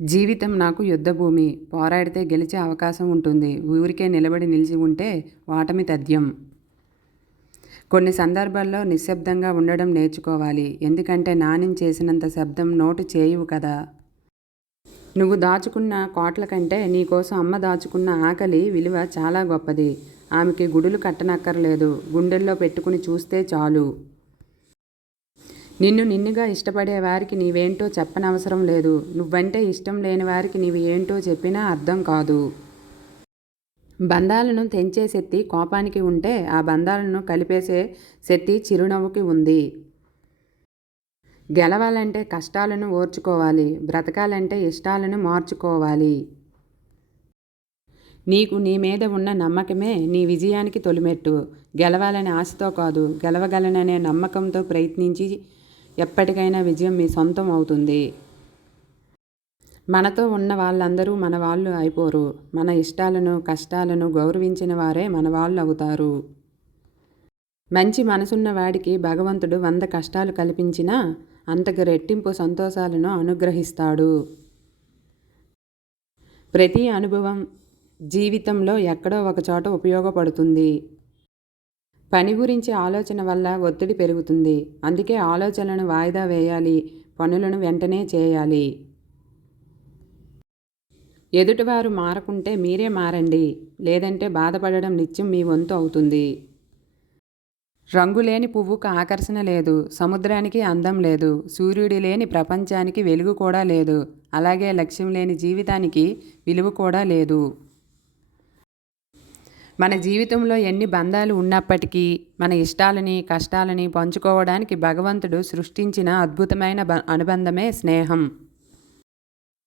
జీవితం నాకు యుద్ధభూమి. పోరాడితే గెలిచే అవకాశం ఉంటుంది. ఊరికే నిలిచి ఉంటే ఓటమి తథ్యం. కొన్ని సందర్భాల్లో నిశ్శబ్దంగా ఉండడం నేర్చుకోవాలి. ఎందుకంటే నాణెం చేసినంత శబ్దం నోటు చేయవు కదా! నువ్వు దాచుకున్న కోట్ల కంటే నీకోసం అమ్మ దాచుకున్న ఆకలి విలువ చాలా గొప్పది. ఆమెకి గుడులు కట్టనక్కర్లేదు. గుండెల్లో పెట్టుకుని చూస్తే చాలు. నిన్నుగా ఇష్టపడే వారికి నీవేంటో చెప్పనవసరం లేదు. నువ్వంటే ఇష్టం లేని వారికి నీవు ఏంటో చెప్పినా అర్థం కాదు. బంధాలను తెంచే శక్తి కోపానికి ఉంటే ఆ బంధాలను కలిపేసే శక్తి చిరునవ్వుకి ఉంది. గెలవాలంటే కష్టాలను ఓర్చుకోవాలి. బ్రతకాలంటే ఇష్టాలను మార్చుకోవాలి. నీకు నీ మీద ఉన్న నమ్మకమే నీ విజయానికి తొలిమెట్టు. గెలవాలనే ఆశతో కాదు, గెలవగలననే నమ్మకంతో ప్రయత్నించి ఎప్పటికైనా విజయం మీ సొంతం అవుతుంది. మనతో ఉన్న వాళ్ళందరూ మన వాళ్ళు అయిపోరు. మన ఇష్టాలను, కష్టాలను గౌరవించిన వారే మన వాళ్ళు అవుతారు. మంచి మనసున్న వాడికి భగవంతుడు 100 కష్టాలు కల్పించినా అంతకు రెట్టింపు సంతోషాలను అనుగ్రహిస్తాడు. ప్రతి అనుభవం జీవితంలో ఎక్కడో ఒకచోట ఉపయోగపడుతుంది. పని గురించి ఆలోచన వల్ల ఒత్తిడి పెరుగుతుంది. అందుకే ఆలోచనలను వాయిదా వేయాలి. పనులను వెంటనే చేయాలి. ఎదుటివారు మారకుంటే మీరే మారండి. లేదంటే బాధపడడం నిత్యం మీ వంతు అవుతుంది. రంగులేని పువ్వుకు ఆకర్షణ లేదు. సముద్రానికి అందం లేదు. సూర్యుడి లేని ప్రపంచానికి వెలుగు కూడా లేదు. అలాగే లక్ష్యం లేని జీవితానికి విలువ కూడా లేదు. మన జీవితంలో ఎన్ని బంధాలు ఉన్నప్పటికీ మన ఇష్టాలని, కష్టాలని పంచుకోవడానికి భగవంతుడు సృష్టించిన అద్భుతమైన అనుబంధమే స్నేహం.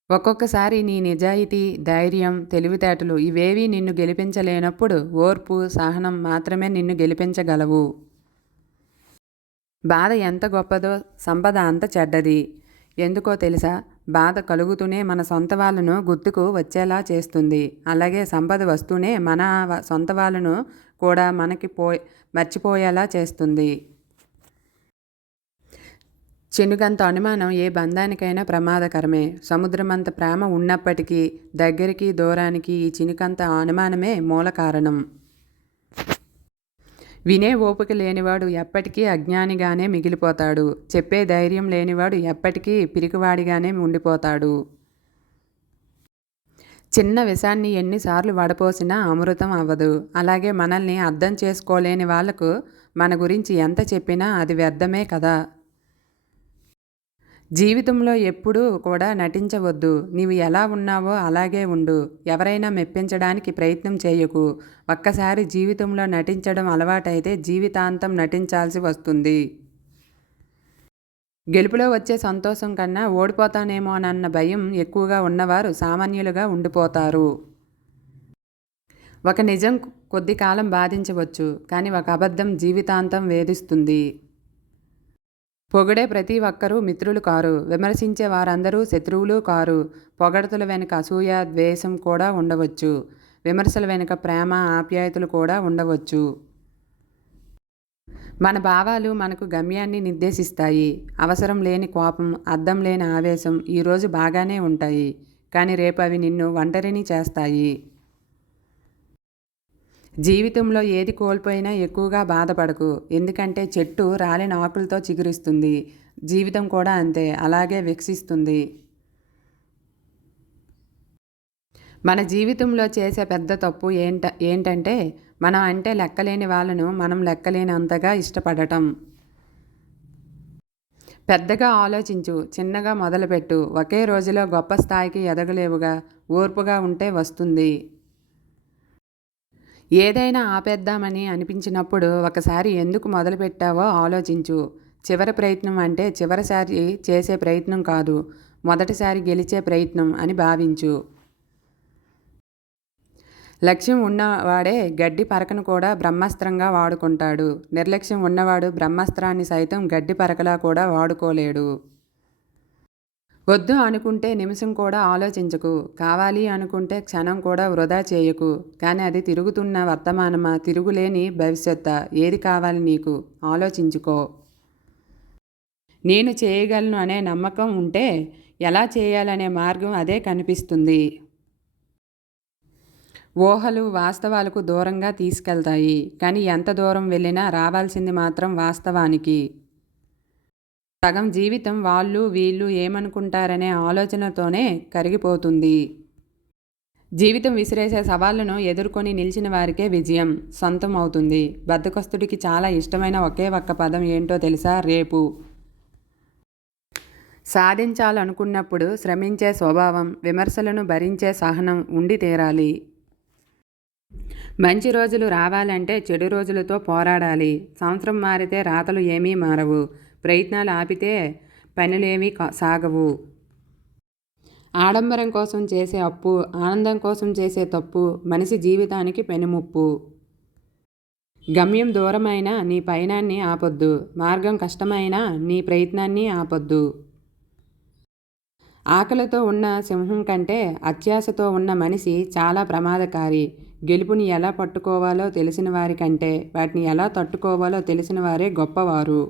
ఒక్కొక్కసారి నీ నిజాయితీ, ధైర్యం, తెలివితేటలు ఇవేవీ నిన్ను గెలిపించలేనప్పుడు ఓర్పు, సహనం మాత్రమే నిన్ను గెలిపించగలవు. బాధ ఎంత గొప్పదో సంపద అంత చెడ్డది. ఎందుకో తెలుసా? బాధ కలుగుతూనే మన సొంత వాళ్ళను గుర్తుకు వచ్చేలా చేస్తుంది. అలాగే సంపద వస్తూనే మన సొంత వాళ్ళను కూడా మనకి మర్చిపోయేలా చేస్తుంది. చినుకంత అనుమానం ఏ బంధానికైనా ప్రమాదకరమే. సముద్రమంత ప్రేమ ఉన్నప్పటికీ దగ్గరికి, దూరానికి ఈ చినుకంత అనుమానమే మూల కారణం. వినే ఓపిక లేనివాడు ఎప్పటికీ అజ్ఞానిగానే మిగిలిపోతాడు. చెప్పే ధైర్యం లేనివాడు ఎప్పటికీ పిరికివాడిగానే ఉండిపోతాడు. చిన్న విషాన్ని ఎన్నిసార్లు వడపోసినా అమృతం అవ్వదు. అలాగే మనల్ని అర్థం చేసుకోలేని వాళ్లకు మన గురించి ఎంత చెప్పినా అది వ్యర్థమే కదా. జీవితంలో ఎప్పుడూ కూడా నటించవద్దు. నీవు ఎలా ఉన్నావో అలాగే ఉండు. ఎవరైనా మెప్పించడానికి ప్రయత్నం చేయకు. ఒక్కసారి జీవితంలో నటించడం అలవాటైతే జీవితాంతం నటించాల్సి వస్తుంది. గెలుపులో వచ్చే సంతోషం కన్నా ఓడిపోతానేమోనన్న భయం ఎక్కువగా ఉన్నవారు సామాన్యులుగా ఉండిపోతారు. ఒక నిజం కొద్ది కాలం బాధించవచ్చు, కానీ ఒక అబద్ధం జీవితాంతం వేధిస్తుంది. పొగిడే ప్రతి ఒక్కరూ మిత్రులు కారు. విమర్శించే వారందరూ శత్రువులు కారు. పొగడతల వెనుక అసూయ, ద్వేషం కూడా ఉండవచ్చు. విమర్శల వెనుక ప్రేమ, ఆప్యాయతలు కూడా ఉండవచ్చు. మన భావాలు మనకు గమ్యాన్ని నిర్దేశిస్తాయి. అవసరం లేని కోపం, అర్థం లేని ఆవేశం ఈరోజు బాగానే ఉంటాయి, కానీ రేపు అవి నిన్ను ఒంటరిని చేస్తాయి. జీవితంలో ఏది కోల్పోయినా ఎక్కువగా బాధపడకు. ఎందుకంటే చెట్టు రాలిన ఆకులతో చిగురిస్తుంది. జీవితం కూడా అంతే, అలాగే వికసిస్తుంది. మన జీవితంలో చేసే పెద్ద తప్పు ఏంటంటే మనం అంటే లెక్కలేని వాళ్ళను మనం లెక్కలేనంతగా ఇష్టపడటం. పెద్దగా ఆలోచించు, చిన్నగా మొదలుపెట్టు. ఒకే రోజులో గొప్ప స్థాయికి ఎదగలేవుగా. ఓర్పుగా ఉంటే వస్తుంది. ఏదైనా ఆపేద్దామని అనిపించినప్పుడు ఒకసారి ఎందుకు మొదలుపెట్టావో ఆలోచించు. చివరి ప్రయత్నం అంటే చివరిసారి చేసే ప్రయత్నం కాదు, మొదటిసారి గెలిచే ప్రయత్నం అని భావించు. లక్ష్యం ఉన్నవాడే గడ్డి పరకను కూడా బ్రహ్మాస్త్రంగా వాడుకుంటాడు. నిర్లక్ష్యం ఉన్నవాడు బ్రహ్మాస్త్రాన్ని సైతం గడ్డి పరకలా కూడా వాడుకోలేడు. వద్దు అనుకుంటే నిమిషం కూడా ఆలోచించకు. కావాలి అనుకుంటే క్షణం కూడా వృధా చేయకు. కానీ అది తిరుగుతున్న వర్తమానమా, తిరుగులేని భవిష్యత్తా? ఏది కావాలి నీకు? ఆలోచించుకో. నేను చేయగలను అనే నమ్మకం ఉంటే ఎలా చేయాలనే మార్గం అదే కనిపిస్తుంది. ఊహలు వాస్తవాలకు దూరంగా తీసుకెళ్తాయి, కానీ ఎంత దూరం వెళ్ళినా రావాల్సింది మాత్రం వాస్తవానికి. సగం జీవితం వాళ్ళు వీళ్ళు ఏమనుకుంటారనే ఆలోచనతోనే కరిగిపోతుంది. జీవితం విసిరేసే సవాళ్లను ఎదుర్కొని నిలిచిన వారికే విజయం సొంతం అవుతుంది. బద్ధకస్తుడికి చాలా ఇష్టమైన ఒకే ఒక్క పదం ఏంటో తెలుసా? రేపు. సాధించాలనుకున్నప్పుడు శ్రమించే స్వభావం, విమర్శలను భరించే సహనం ఉండి తీరాలి. మంచి రోజులు రావాలంటే చెడు రోజులతో పోరాడాలి. సంవత్సరం మారితే రాతలు ఏమీ మారవు. ప్రయత్నాలు ఆపితే పనులేమీ సాగవు. ఆడంబరం కోసం చేసే అప్పు, ఆనందం కోసం చేసే తప్పు మనిషి జీవితానికి పెనుముప్పు. గమ్యం దూరమైనా నీ పయనాన్ని ఆపొద్దు. మార్గం కష్టమైనా నీ ప్రయత్నాన్ని ఆపొద్దు. ఆకలితో ఉన్న సింహం కంటే అత్యాశతో ఉన్న మనిషి చాలా ప్రమాదకారి. గెలుపుని ఎలా పట్టుకోవాలో తెలిసిన వారి కంటే వాటిని ఎలా తట్టుకోవాలో తెలిసిన వారే గొప్పవారు.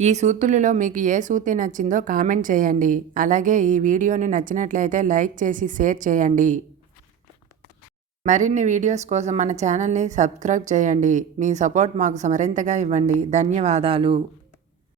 ఈ సూక్తులలో మీకు ఏ సూక్తి నచ్చిందో కామెంట్ చేయండి. అలాగే ఈ వీడియోని నచ్చినట్లయితే లైక్ చేసి షేర్ చేయండి. మరిన్ని వీడియోస్ కోసం మన ఛానల్ని సబ్స్క్రైబ్ చేయండి. మీ సపోర్ట్ మాకు మరింతగా ఇవ్వండి. ధన్యవాదాలు.